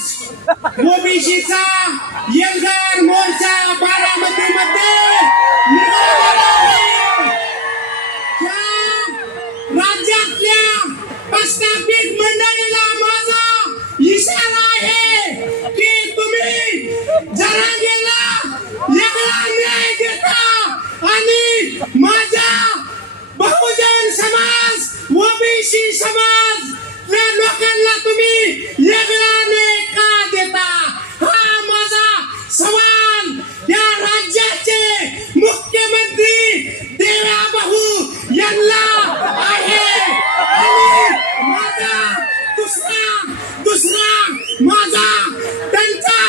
समाज ओबीसीचा एल्गार मोर्चा बारामतीमध्ये निघालेला आहे. या राज्यातल्या प्रस्थापित मंडळीला माझा इशारा आहे की तुम्ही जरांगेला वेगळा न्याय देता आणि माझ्या बहुजन समाज ओबीसी समाज लोकांना तुम्ही वेगळा न्याय का देता, हा माझा सवाल या राज्याचे मुख्यमंत्री देवाभाऊ यांना आहे. आणि दुसरा माझा त्यांचा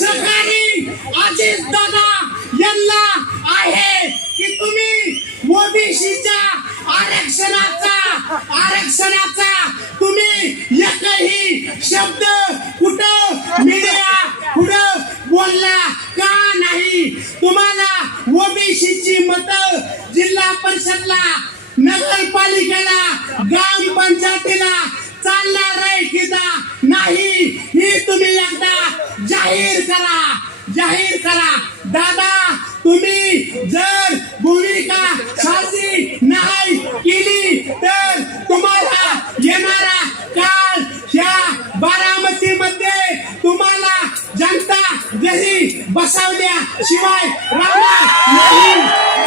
सहकारी अजित दादा यांना आहे की तुम्ही ओबीसीच्या आरक्षणाचा तुम्ही एकही शब्द कुठं मीडिया पुढं बोलला का नाही. तुम्हाला ओबीसीची मतं जिल्हा परिषदला नगरपालिकेला ग्रामपंचायतीला चालणार आहे की नाही ही तुम्ही एकदा जाहीर करा. दादा तुम्ही जर भूमिका साधी नाही केली तर तुम्हाला येणारा काळ या बारामतीमध्ये तुम्हाला जनता घरी बसवल्याशिवाय राहणार नाही.